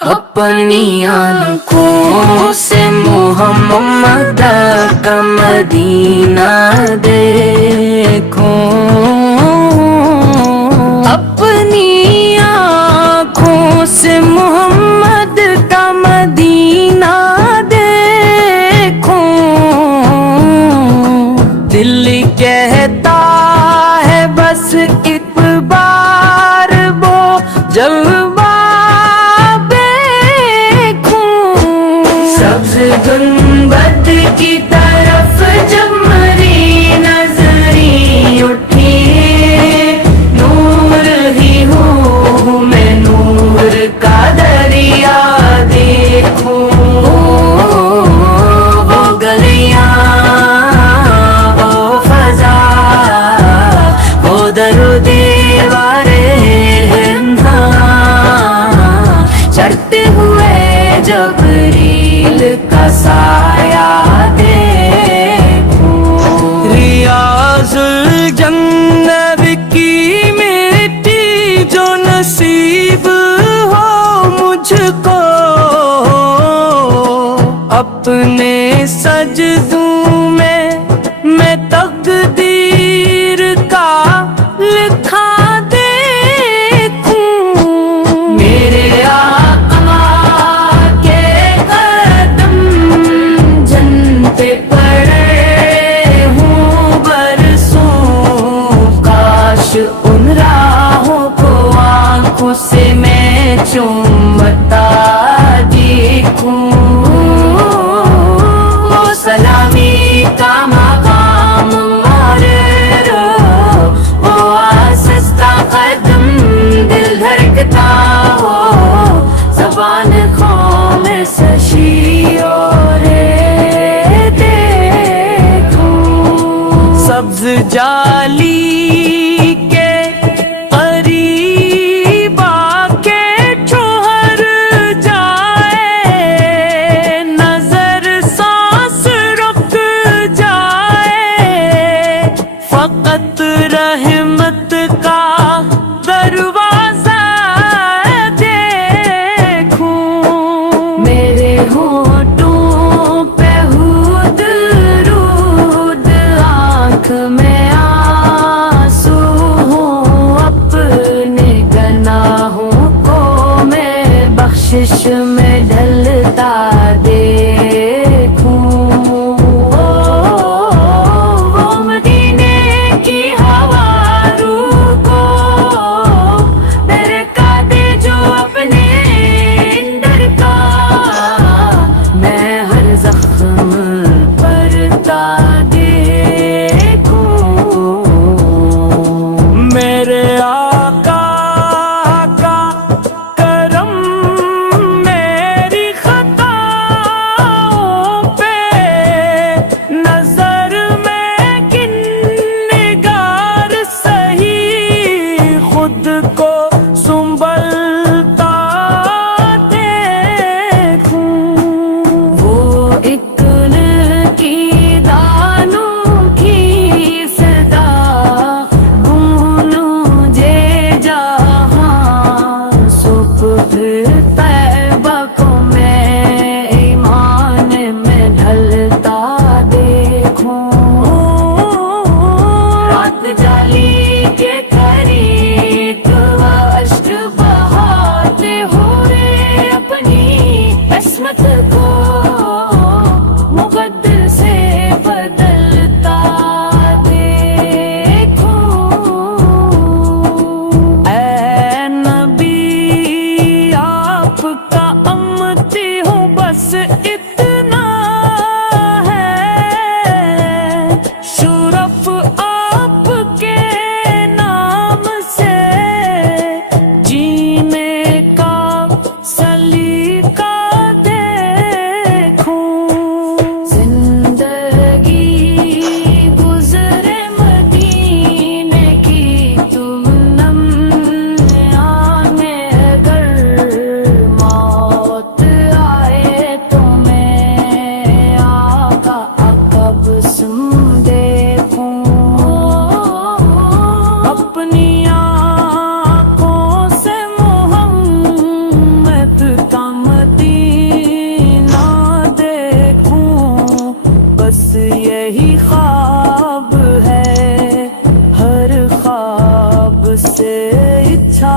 अपनी आँखों से मोहम्मद का मदीना देखो, अपनी आँखों से मोहम्मद का मदीना देखो। दिल कहता है बस एक बार वो जलवा गुंबद की तरफ जब मेरी नजरी उठी, नूर ही हूँ मैं, नूर का दरिया देखूं। वो गलियां, वो फजा, वो दरो दीवारे चढ़ते हुए जबरील का साया देखूं। रियाज़ुल जन्नत की मिट्टी जो नसीब हो मुझको, अपने सजदों में मैं तकदीर का लिखा से मैं चुम्बता देखूं। वो सलामी का मकाम और वो आस्ता कदम दिल धड़कता हो, ज़बान ख़ामोश सशी और देखूं। सब्ज़ जाली रहमत का दरवाजा देखूं। मेरे होठों पे हुद रूद, आँख में आंसू हूँ, अपने गुनाहों को मैं बख्शिश में ढलता देखूं। मेरे आका का करम मेरी खता इच्छा